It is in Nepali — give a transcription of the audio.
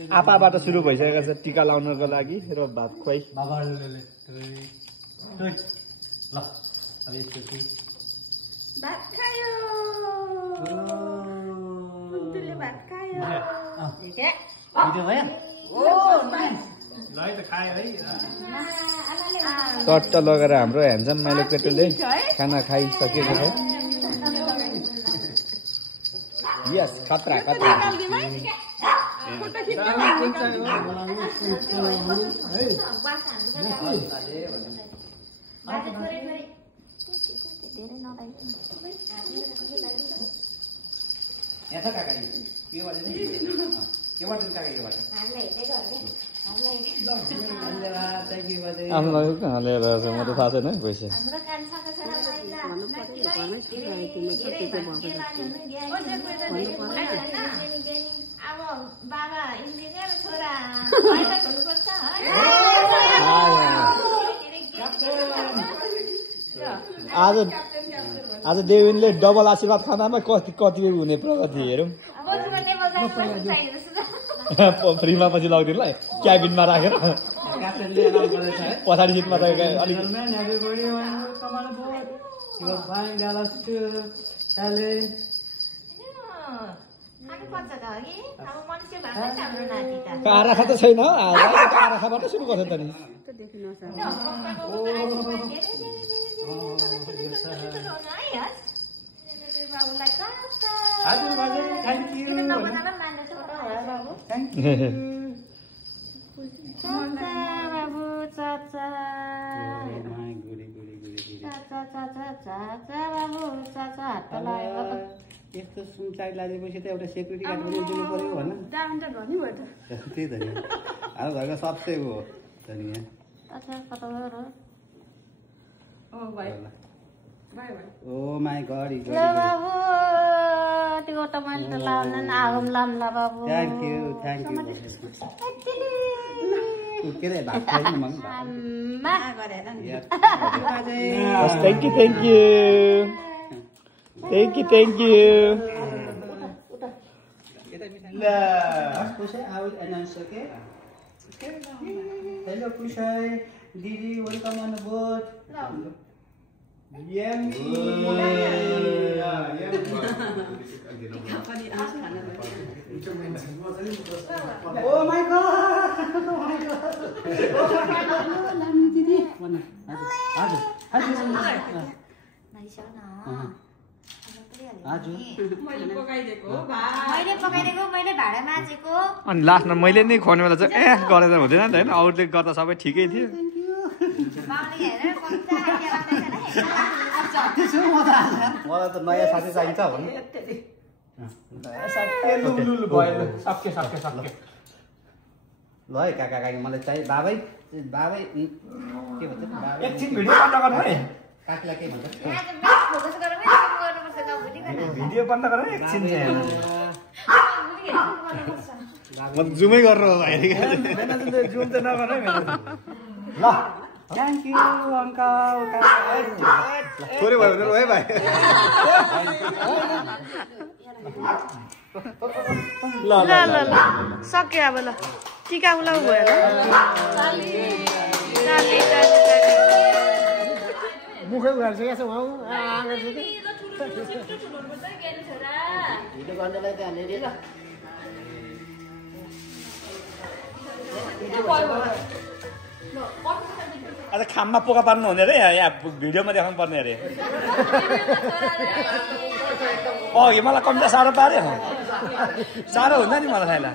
आपाबाट सुरु भइसकेको छ टीका लाउनको लागि र भात खुवाई भात खायो कुन्तुले भात खायो भिडियो भयो ओ नाइस ल है त खायो है टट्ट लगेर हाम्रो ह्यान्डसम माइलो केटुले खाना खाइसकेको छ यस खतरा खतरा यहाँ छ काका के भन्छ के भन्छ काका के भन्छ आफूलाई हालेर म त थाहा छैन पैसा अब बाबा इन्जिनियर छोरा आज देविनले डबल आशीर्वाद खानामा कति कति हुने प्रगति हेरौँ फ्रीमा पछि लगिदिनु ल क्याबिनमा राखेर पछाडि सिटमा त अलिक आराखा त छैन आराखाबाट सुरु गर्छ त नि थ्याङ्क यू बाबु चाचा बाबु चाचा हात लगायो यस्तो सुनचाइ लागेपछि त एउटा सेक्युरिटी गार्ड पनि दिनु पर्यो भन त्यही त नि हाम्रो घरको सबसे हो त नि ओ माई गड बाबु त्यो त मैले त लाउन आगम लाम्ला बाबु थ्याङ्क यू के रे भात खाइदिनु मन मा गरेर नि थ्याङ्क यू ल Pushai I will announce okay hello Pushai दिदी welcome on boat Oh my god! अनि लास्टमा मैले नै खुवाउने बेला चाहिँ गरेर हुँदैन नि त होइन अरूले गर्दा सबै ठिकै थियो मलाई त नयाँ साथी चाहिन्छ भन्नु ल है काका काकी मलाई चाहिँ बाबै के भन्छ एकछिन भिडियो बन्द गर्नु है काकीलाई के भन्छ भिडियो बन्द गर एकछिन म जुमै गरेर जुम त नगर ल थ्याङ्क यू अङ्कल थोरै भयो भने है भाइ ल ल ल सक्यो अब ल टिका उलाउ भयो मुखै उगाएर चाहिँ यसो उहाँ भिडियो गर्नलाई त हालेर आज खाममा पोका पार्नु हुने अरे यहाँ भिडियोमा देखाउनु पर्ने अरे यो मलाई कम्ती साह्रो पार्यो साह्रो हुँदैन नि मलाई खाइला